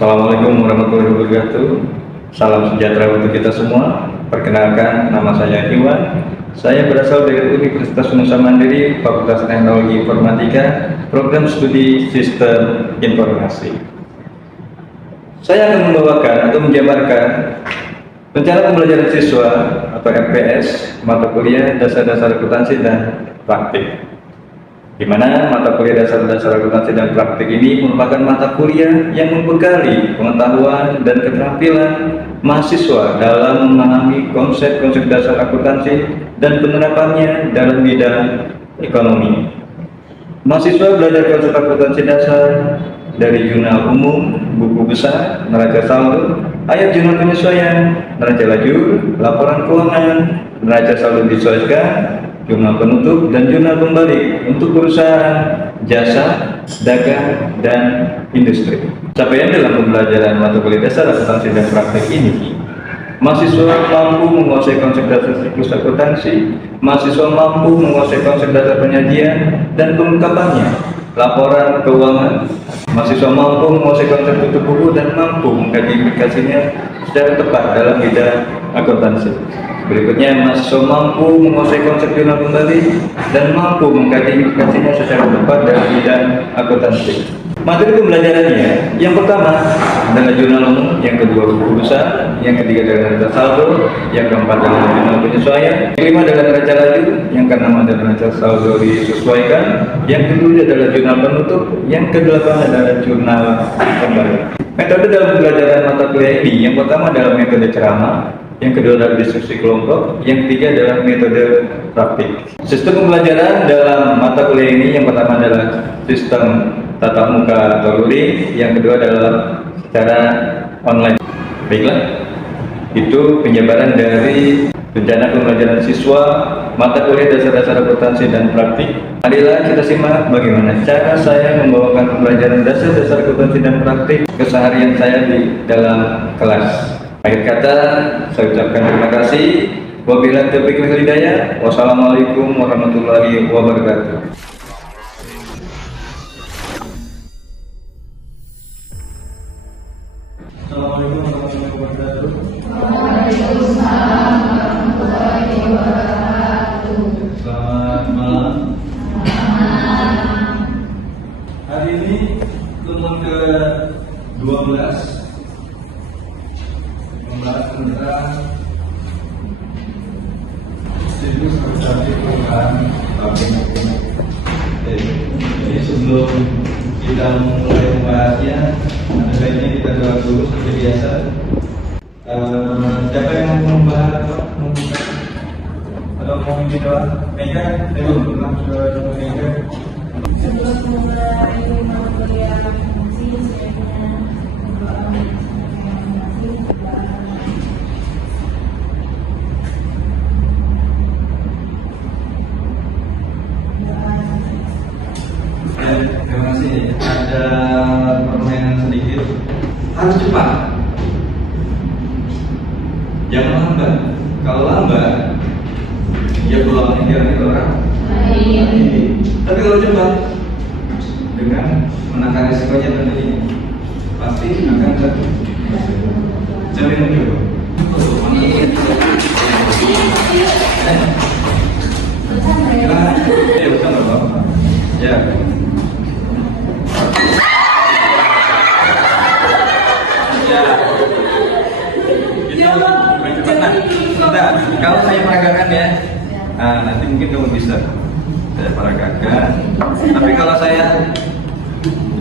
Assalamualaikum warahmatullahi wabarakatuh. Salam sejahtera untuk kita semua. Perkenalkan, nama saya Iwan. Saya berasal dari Universitas Nusa Mandiri, Fakultas Teknologi Informatika, Program Studi Sistem Informasi. Saya akan membawakan atau menjabarkan rencana pembelajaran siswa atau FPS mata kuliah dasar-dasar akuntansi dan praktik, di mana mata kuliah dasar-dasar akuntansi dan praktik ini merupakan mata kuliah yang membekali pengetahuan dan keterampilan mahasiswa dalam memahami konsep-konsep dasar akuntansi dan penerapannya dalam bidang ekonomi. Mahasiswa belajar konsep akuntansi dasar dari jurnal umum, buku besar, neraca saldo, ayat jurnal penyesuaian, neraca lajur, laporan keuangan, neraca saldo disesuaikan, jurnal penutup, dan jurnal pembalik untuk perusahaan, jasa, dagang, dan industri. Capaian dalam pembelajaran mata kuliah dasar akuntansi dan praktek ini, mahasiswa mampu menguasai konsep dasar siklus akuntansi, mahasiswa mampu menguasai konsep dasar penyajian dan pengungkapannya, laporan keuangan, mahasiswa mampu menguasai konsep tutup buku dan mampu mengkaji implikasinya secara tepat dalam bidang akuntansi. Berikutnya, mahasiswa mampu menguasai konsep jurnal kembali dan mampu mengkaji implikasinya secara tepat dalam bidang akuntansi. Materi pembelajarannya, yang pertama adalah jurnal umum, yang kedua buku besar, yang ketiga adalah neraca saldo, yang keempat adalah jurnal penyesuaian, yang kelima adalah neraca lajur, yang keenam adalah neraca saldo disesuaikan, yang ketujuh adalah jurnal penutup, yang kedelapan adalah jurnal kembali. Metode dalam pembelajaran mata kuliah ini, yang pertama adalah metode ceramah, yang kedua adalah diskusi kelompok, yang ketiga adalah metode praktik. Sistem pembelajaran dalam mata kuliah ini, yang pertama adalah sistem tatap muka atau luring, yang kedua adalah secara online. Baiklah, itu penjabaran dari rencana pembelajaran siswa mata kuliah dasar-dasar akuntansi dan praktik. Marilah kita simak bagaimana cara saya membawakan pembelajaran dasar-dasar akuntansi dan praktik keseharian saya di dalam kelas. Akhir kata, saya ucapkan terima kasih. Wabillahi taufiq wal hidayah. Wassalamualaikum warahmatullahi wabarakatuh. Assalamualaikum warahmatullahi wabarakatuh. Waalaikumsalam warahmatullahi wabarakatuh. Selamat malam. Hari ini pertemuan ke-12 membahas tentang siklus akuntansi perusahaan pabrik. Jadi sebelum kita mulai membahasnya, ada baiknya kita doa dulu seperti biasa. Siapa yang mau membahas atau membuka atau mau memimpin doa? Mega, langsung ke Mega. Sebelum mulai mata kuliah akuntansi, saya berdoa Terima kasih. Ada permainan sedikit. Harus cepat. Jangan lambat. Kalau lambat, ya pulangnya kira-kira orang. Tapi kalau cepat, dengan menangkan resikonya tentunya, pasti akan sering mencoba. Ya, bukan apa-apa. Ya. Nah, kalau saya peragakan ya, nanti mungkin kamu bisa saya peragakan. Tapi kalau saya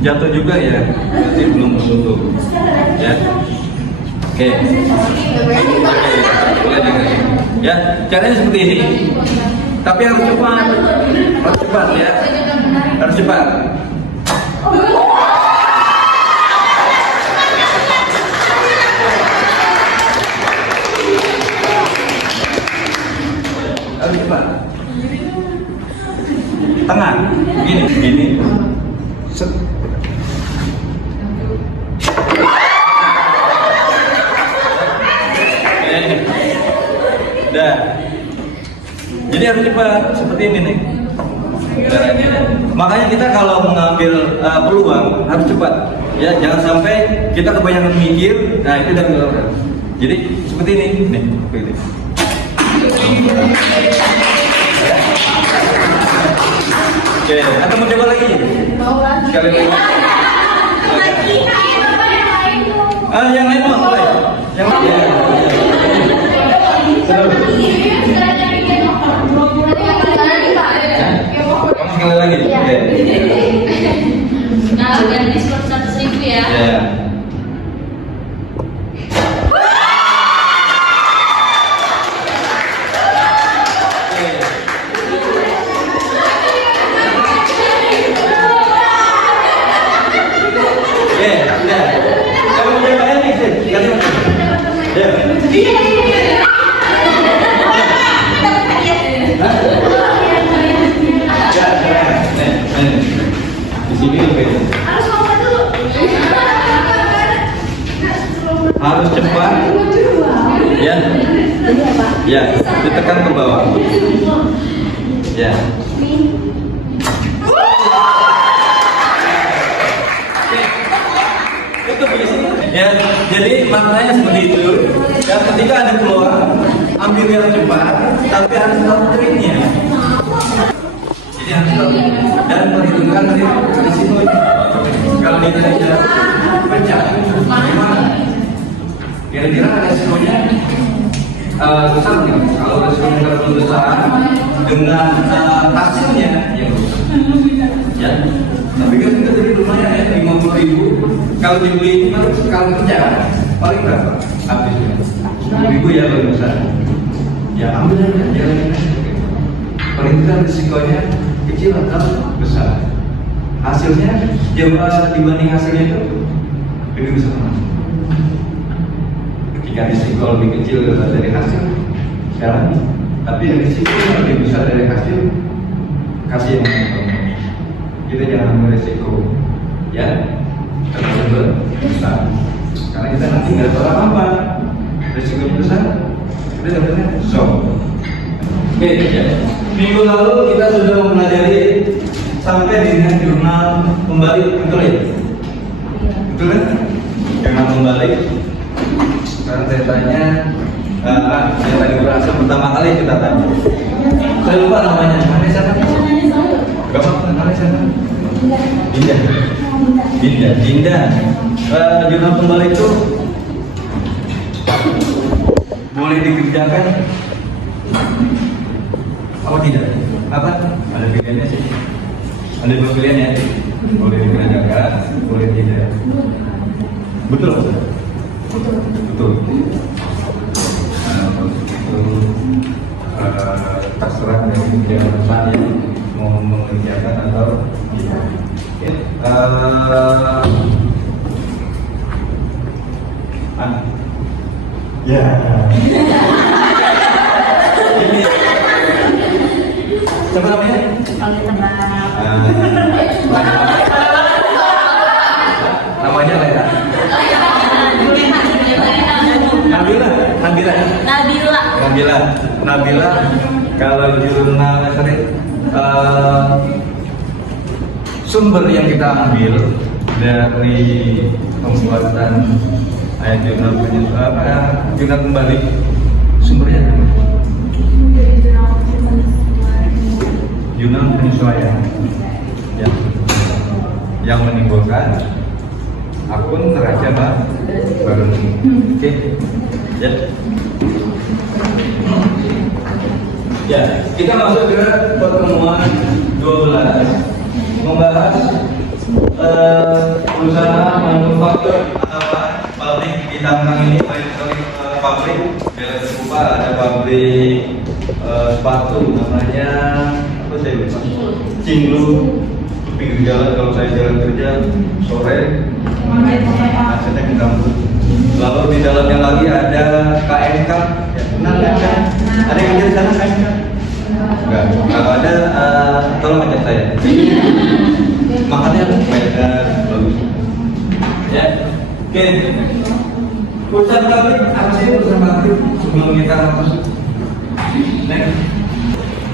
jatuh juga ya, nanti belum tertutup. Ya, oke. Boleh dengar. Ya, caranya seperti ini. Tapi harus cepat, ya, harus cepat. Harus cepat. Tengah, begini. Set. Dah. Jadi harus cepat seperti ini nih. Makanya kita kalau mengambil peluang harus cepat, ya jangan sampai kita kebanyakan mikir. Nah itu dari orang. Jadi seperti ini, nih, seperti ini. Oke, atau mau coba lagi? Mau lagi. Sekali lagi. Lagi. Bapak yang lain dong. Yang lain mau mulai. Yang lain. Sekali lagi. Oke. Nah, udah diskon 100.000 ya. Ya. Harus cepat, ya, ya, ditekan ke bawah, ya. Ya, jadi maknanya seperti itu. Ya, ketika ada peluang, ambil yang cepat, tapi harus tahu triknya. Jadi harus tahu dan perhitungkan risiko. Kalau dia tidak pecah, bagaimana? Kira-kira resikonya besar nih. Kalau resikonya terlalu besar dengan hasilnya yang besar. Ya, tapi kan kita tadi lumayan ya 50.000. Kalau dibeli kalau kerja paling berapa? Habisnya 10.000 ya paling besar. Ya ambil aja, jalanin aja. Perhitungkan risikonya kecil atau besar. Hasilnya dibanding hasilnya itu lebih besar mana? Ketika risiko lebih kecil dari hasil, sekarang, tapi yang risiko lebih besar dari hasil, kasih yang mana? Kita jangan ambil risiko, ya, terlalu besar. Karena kita nanti nggak tahu apa, risikonya besar, kita dapatnya so. Oke, ya. Minggu lalu kita sudah mempelajari sampai dengan jurnal kembali, betul ya? Betul kan? Jurnal kembali. Sekarang saya tanya, yang tadi berhasil pertama kali kita tanya. Saya lupa namanya, mana sana? Gak apa-apa, namanya sana? Dinda. Jurnal kembali itu boleh dikerjakan apa tidak? Apa? Ada pilihannya sih. Ada dua pilihan ya. Boleh dikerjakan, boleh tidak. Betul. Betul. Terserah dari dia saya mau mengerjakan atau tidak. Ya. Ini. Coba namanya? Namanya Lena. Nabila. Kalau jurnal sumber yang kita ambil dari pembuatan ayat jurnal kembali sumbernya apa? Jurnal penyesuaian ya, yang menimbulkan akun neraca baru. Oke, ya. Ya, kita masuk ke pertemuan 12 membahas usaha manufaktur atau pabrik di Tangerang ini, pabrik bela berupa ada pabrik sepatu namanya apa saya lupa, Cinglu, pinggir jalan kalau saya jalan kerja sore macetnya ke kampus. Lalu di dalamnya lagi ada KMK, ya, benar kan? Ada yang kerja di sana KMK? Enggak. Kalau ada, tolong ajak saya. Makannya bagus. Ya, oke. Perusahaan pabrik apa sih perusahaan pabrik sebelum kita masuk? Next.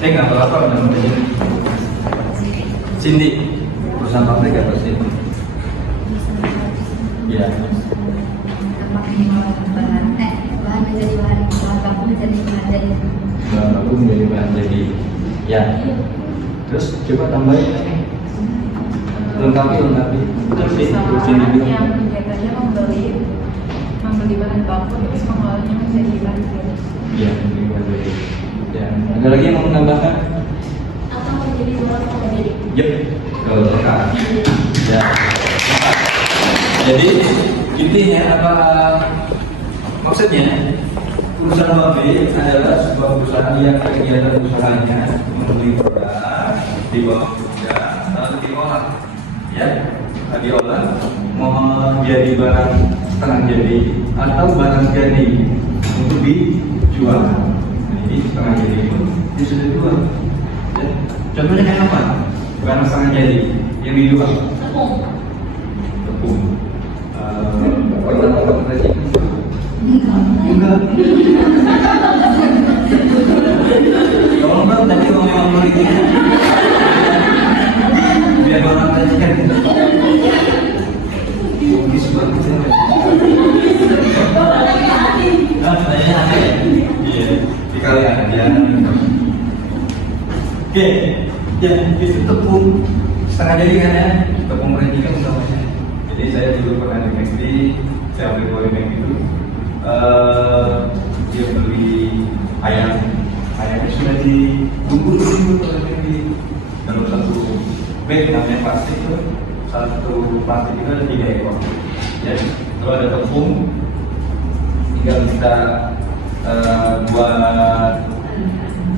Saya nggak tahu apa namanya. Cindy, perusahaan pabrik apa sih? Ya. Bahan menjadi bahan baku menjadi bahan jadi. Bahan baku menjadi bahan jadi. Ya. Terus coba tambahin lagi. Lengkapi. Terus Cindy bilang. Yang kegiatannya membeli bahan baku terus mengolahnya menjadi bahan jadi. Iya, menjadi bahan jadi. Ya. Ada lagi yang mau menambahkan? Atau menjadi bahan apa jadi? Yuk, kalau lengkap. Ya. Jadi intinya apa? Maksudnya perusahaan pabrik adalah sebuah perusahaan yang kegiatan usahanya membeli produk dibawa ke gudang lalu diolah, ya, diolah menjadi barang setengah jadi atau barang jadi untuk dijual. Jadi setengah jadi itu dia sudah dijual. Ya. Contohnya kayak apa? Barang setengah jadi yang dijual. Tepung. Pernah makan nasi? Enggak. Kalau enggak tadi mau ngomong gitu. Biar orang tadi kan. Logis banget ya. Tanya aneh. Iya, dikali aja. Oke, ya itu tepung setengah jadi kan ya, tepung ranjingan namanya. Jadi saya dulu pernah di McD, saya ambil polybank itu. Dia beli ayamnya sudah dibungkus dulu dalam satu bag namanya plastik itu, satu plastik itu ada 3 ekor. Ya, kalau ada tepung tinggal kita buat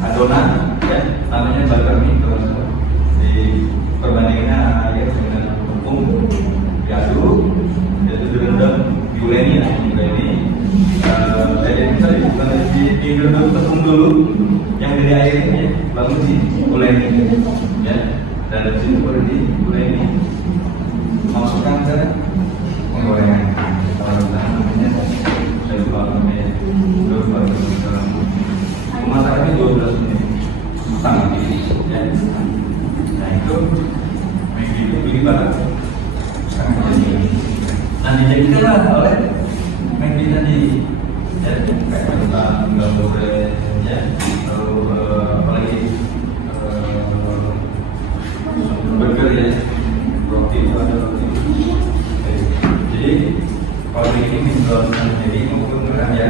adonan, ya, namanya buttermilk teman-teman. Di perbandingannya air dengan tepung diaduk, itu direndam diuleni direndam tepung dulu yang dari air ini ya, lalu diuleni, ya, dan dari situ baru diuleni masukkan ke penggorengan. Kalau namanya saya lupa namanya, baru dalam masaknya 12 menit setengah ya. Nah itu beli barang setengah jadi. Nah dijadikanlah oleh McD tadi, ya, kayak kentang, nggak boleh, ya, lalu apalagi burger ya, roti itu ada roti. Jadi kalau ini menjual jadi maupun murah ya,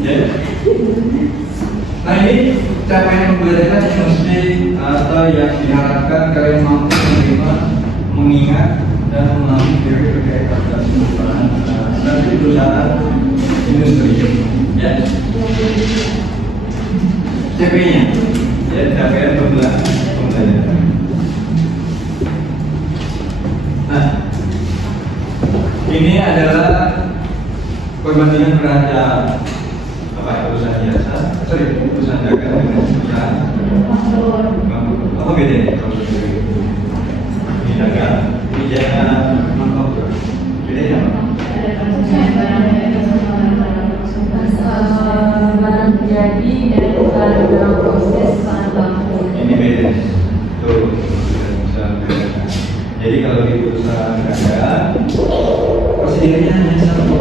jadi. Nah ini capaian pembelajaran yang mesti atau yang diharapkan kalian mampu menerima, mengingat dan memahami diri terkait pada perusahaan dari perusahaan industri, ya. CP-nya, ya, capaian pembelajaran. Nah, ini adalah perbandingan derajat perusahaan jasa, perusahaan dagang dengan perusahaan apa bedanya? Ini dagang, ini jasa manufaktur. Bedanya apa? Barang jadi dan dalam proses bahan baku. Ini beda. Tuh, jadi kalau di perusahaan dagang, prosedurnya hanya satu,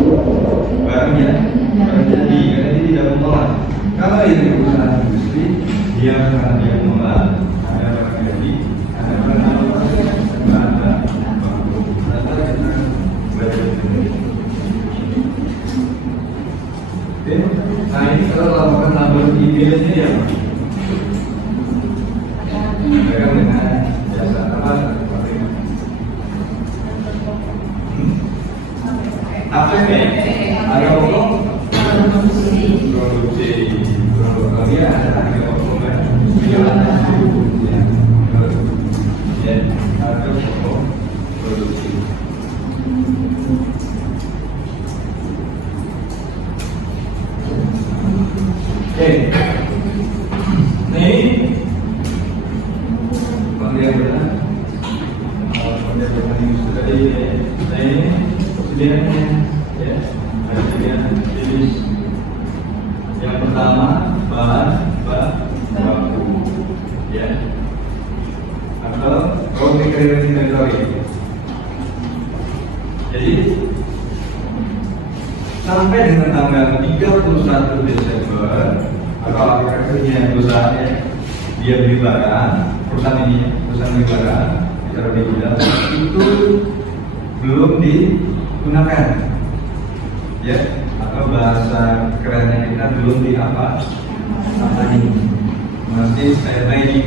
barangnya. Jadi karena dia tidak mengolah. Kalau ini perusahaan industri, dia karena dia mengolah, ada barang jadi, ada barang nah ini kalau lakukan label emailnya ya, dagang dengan jasa apa? Apa ini? Ada ngomong? Produksi kalian ada ngomong ya, ada produksi. Oke, ini panggilan benar. Panggilan benar ini sudah ini pilihannya, ya. Ada pilihan jenis. Yang pertama bahan baku, ya. Atau raw material inventory. Jadi sampai dengan tanggal 31 Desember atau akhir kerja perusahaannya dia beli barang, perusahaan beli barang secara digital itu belum digunakan, ya, atau bahasa kerennya kita belum diapa-apain, masih standby di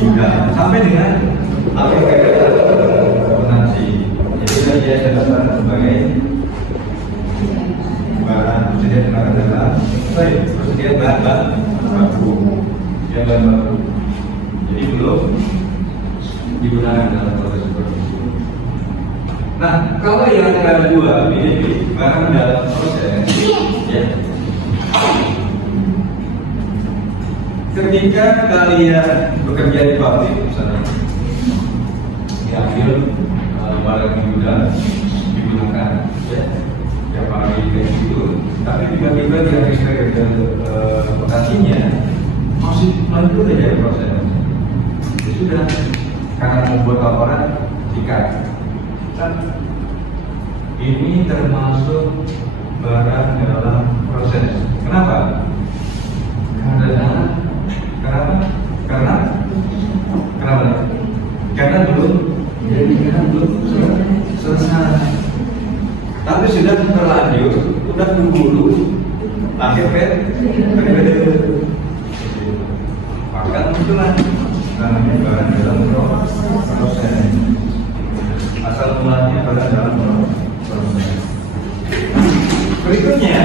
gudang sampai dengan akhir kerja nanti. Jadi dia didaftarkan sebagai barang persediaan barang dalam persediaan bahan baku, ya, bahan baku. Jadi belum digunakan dalam proses produksi. Nah, kalau yang kedua ini barang dalam proses, ya. Ketika kalian bekerja di pabrik misalnya, diambil barang di gudang digunakan, ya. Ya pagi kayak gitu, tapi tiba-tiba di akhir kerja lokasinya masih lanjut aja proses. Ya sudah, karena membuat laporan jika ini termasuk barang dalam proses. Kenapa? Karena belum selesai. Tapi sudah terlanjur, sudah dulu akhir periode. Maka itulah namanya barang dalam proses. Asal mulanya barang dalam proses. Berikutnya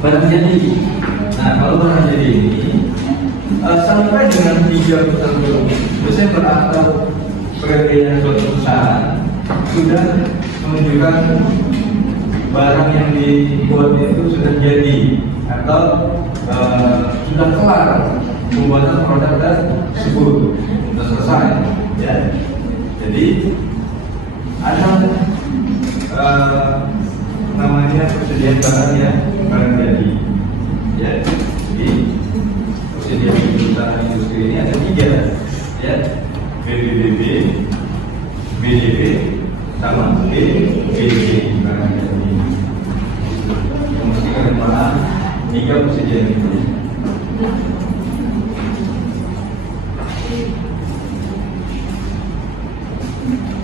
barang jadi. Nah, kalau barang jadi ini sampai dengan 31 Desember atau periode suatu perusahaan sudah menunjukkan barang yang dibuatnya itu sudah jadi atau sudah kelar pembuatan produk tersebut, sudah selesai, ya. Jadi ada namanya persediaan barang, ya, barang jadi, ya. Di persediaan perusahaan industri ini ada 3, ya, BBBB, BDB, sama BDB barang jadi. Mesti kalian paham 3 persediaan itu.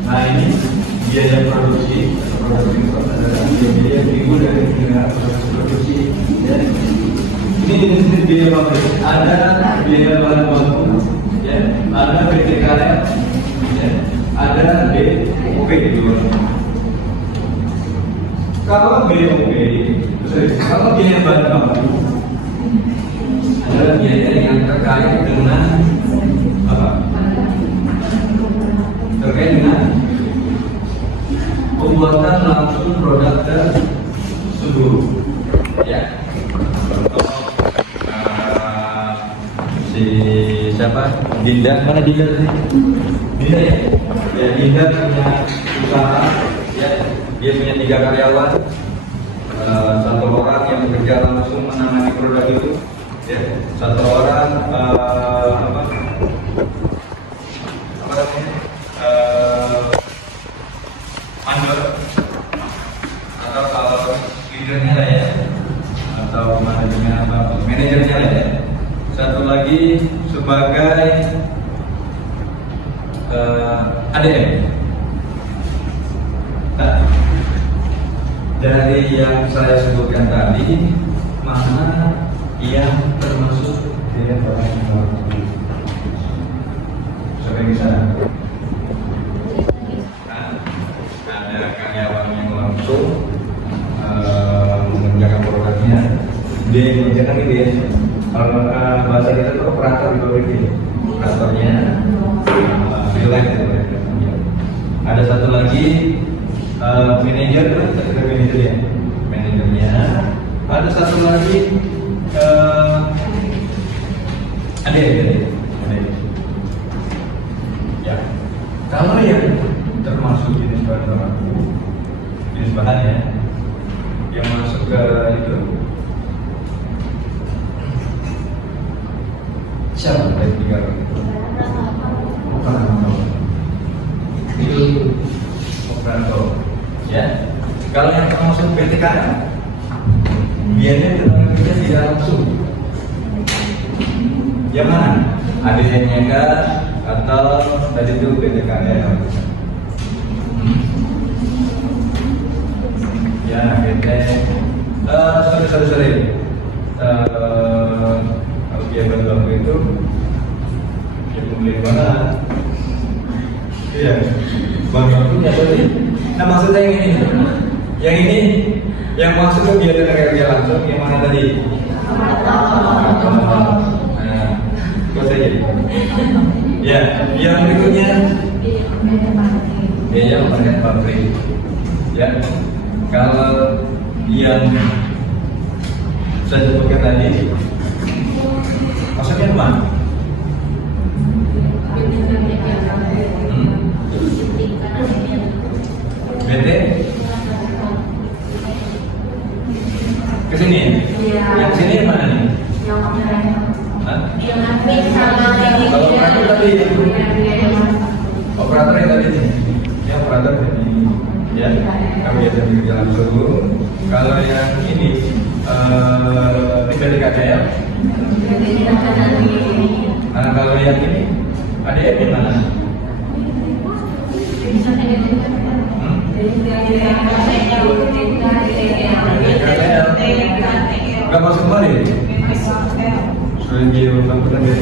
Nah, ini biaya produksi adalah biaya minggu dari proses produksi, ya. Ini jenis biaya pabrik. Ada biaya bahan baku, ya. Ada PTKL, ya. Ada BOP juga. Kalau BOP, kalau biaya bahan baku adalah biaya yang terkait dengan apa? Terkait dengan pembuatan langsung produk tersebut, ya. Contoh si siapa? Dinda, mana Dinda tadi? Dinda, ya. Ya, Dinda punya usaha, ya. Dia punya 3 karyawan, 1 orang yang bekerja langsung menangani produk itu, ya. 1 orang apa namanya? Mandor, atau kalau leadernya lah, ya, atau manajernya lah, ya. 1 lagi sebagai ADM. Nah, dari yang saya sebutkan tadi, mana yang termasuk biaya barang baku? Siapa yang bisa? Ada karyawan yang langsung mengerjakan produknya, dia yang mengerjakan itu, ya. Kalau bahasa kita itu operator di pabrik ini, operatornya, ada 1 lagi manajernya, ada 1 lagi ada, ya. Kalau yang termasuk jenis bahan baku jenis bahan ya yang masuk ke itu. Siapa dari tiga orang? Operator. Itu operator. Ya. Kalau yang termasuk BTKM, biasanya tenaga kerja tidak langsung. Yang mana? ADN-nya kah atau tadi itu BTKM? Ya, BT. Sorry. Kalau dia baru itu, dia pembeli banget. Iya, baru punya tadi. Nah maksudnya yang ini, yang masuk ke dia tenaga kerja langsung, yang mana tadi? Nah, kok saja. Ya, yang berikutnya biaya pembangunan pabrik. Ya, kalau yang saya sebutkan tadi, maksudnya mana? BT kesini ya? Yang sini yang mana nih? Hah? Kalau operator tadi operator yang tadi nih ya operator tadi ya kami biasa bekerja langsung. Kalau yang ini BTKM ya kalau yang ini ADM di mana? Gak masuk kemarin? Sudah dia ulang pertanyaan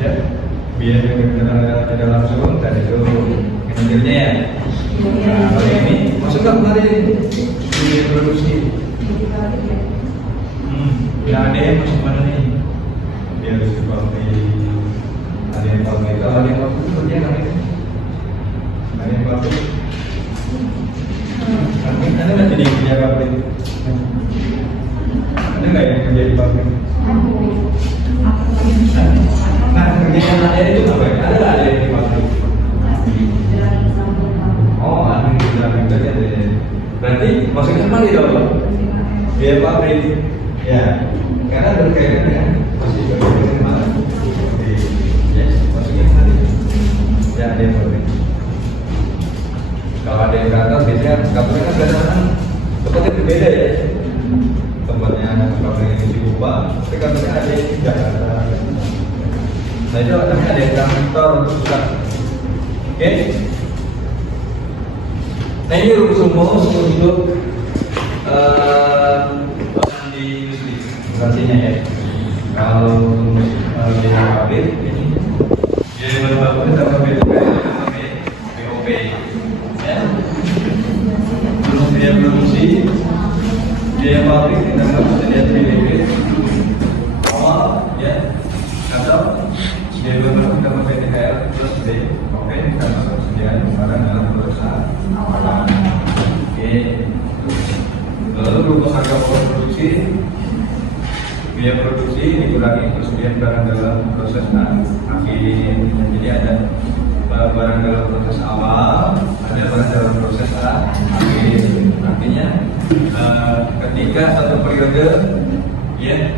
ya, biar tidak langsung dan itu manajernya ya. Nah, kalau ini masuk gak kemarin? Biaya produksi. Ya ada yang masuk mana nih? Dia harus di pabrik. Ada yang pabrik. Kalau ada yang pabrik itu kerja kan itu? Ada yang pabrik. Ada nggak jadi kerja pabrik? Ada nggak yang kerja di pabrik? Nah kerjaan ada itu apa ya? Ada nggak ada yang di pabrik? Oh, ada yang kerja deh. Berarti masuknya kemana dong? Dia pabrik. Ya, karena berkaitan dengan masih berkaitan mana? Yes, maksudnya tadi. Ya, ada yang berbeda. Kalau ada yang ke atas, biasanya kabarnya kan berdasarkan tempatnya berbeda ya. Tempatnya kabarnya di Cibupa, tapi kabarnya ada yang di Jakarta. Nah itu namanya ada yang kantor pusat. Oke? Nah ini rumus untuk pastinya ya. Kalau dia pabrik ini dia baru sama BOP ya. Terus dia produksi dia pabrik kita masuk dia BOP awal ya atau dia baru sama BTKL plus BOP kita masuk sediaan barang dalam perusahaan awal. Oke. Lalu rumus harga produksi biaya produksi dikurangi persediaan barang dalam proses akhir. Jadi ada barang dalam proses awal, ada barang dalam proses akhir. Artinya ketika satu periode ya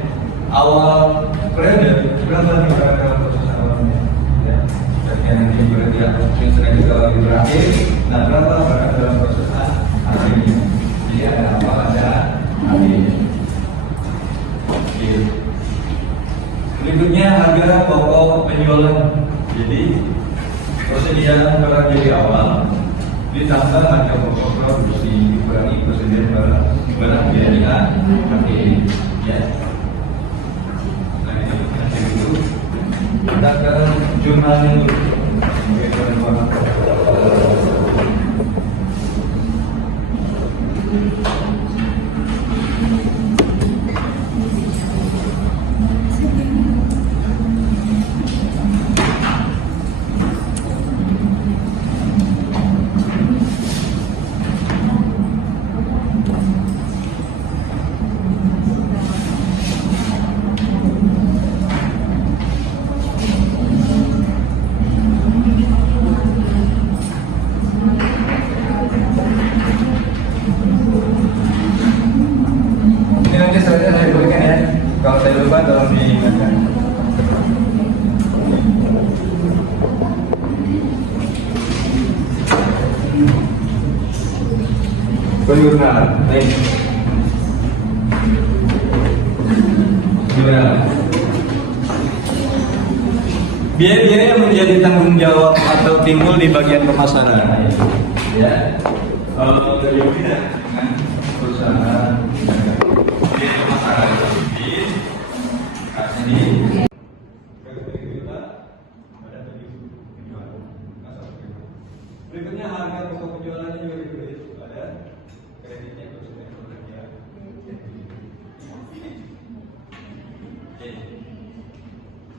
awal periode berapa nih barang dalam proses awalnya ya. Dan nanti periode yang selanjutnya kalau berakhir, nah berapa barang dalam proses akhirnya. Jadi ada awal ada akhir. Berikutnya harga pokok penjualan. Jadi persediaan barang dari awal ditambah harga pokok produksi dikurangi persediaan barang dari akhir. Ya. Nah itu kita ke jurnalnya dulu. soalnya saya berikan ya. Kalau saya lupa tolong diingatkan. Jurnal, baik. Jurnal. Biaya-biaya yang menjadi tanggung jawab atau timbul di bagian pemasaran. Ya. Kalau berbeda dengan perusahaan biaya pemasaran ini berikutnya harga pokok penjualannya juga ditulis pada kreditnya konsumen bekerja. Oke.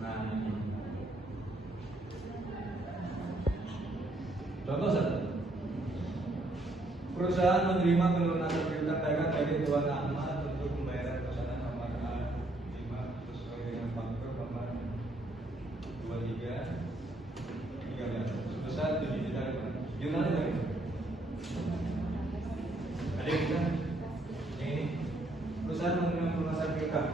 Nah, ini. Contoh satu. Perusahaan menerima pelunasan piutang dagang bagi Tuan Ahmad untuk pembayaran pesanan nomor A5 sesuai dengan faktur nomor 23 sebesar 7 juta. Jurnalnya bagaimana? Ada yang bisa? Yang ini perusahaan menerima pelunasan piutang.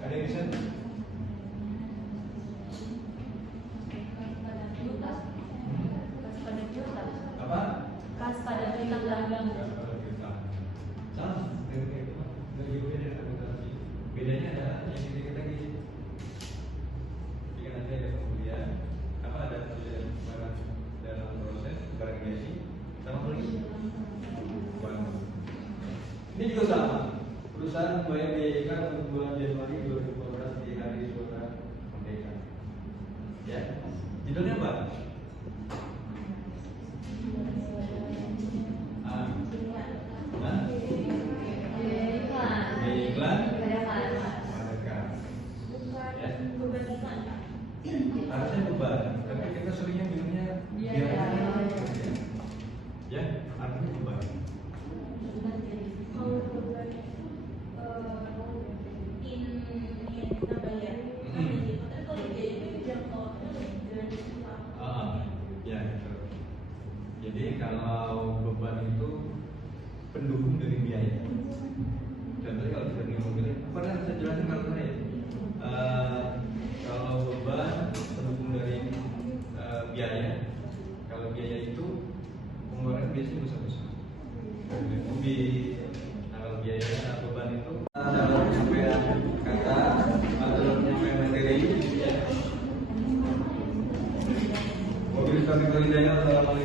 Ada yang bisa? Apa? Kas pada piutang dagang. Sama, bedanya adalah yang kita lagi jika nanti ada kemudian apa ada barang dalam proses verifikasi sama polisi. Ini juga sama. Perusahaan membayar biaya iklan untuk bulan Januari 2014 di hari suara merdeka. Ya, judulnya apa? Iklan. Harusnya beban, tapi kita seringnya bilangnya biaya. Ya, artinya beban. Ya, betul. Jadi kalau beban itu pendukung dari biaya. Contohnya kalau kita beli mobil, pernah saya jelasin kalau saya kalau beban pendukung dari biaya. Kalau biaya itu pengeluaran biasanya besar-besar. Mobil, nah kalau biaya beban itu dalam penyampaian kata atau penyampaian materi. Mobil kami kerjanya dalam hal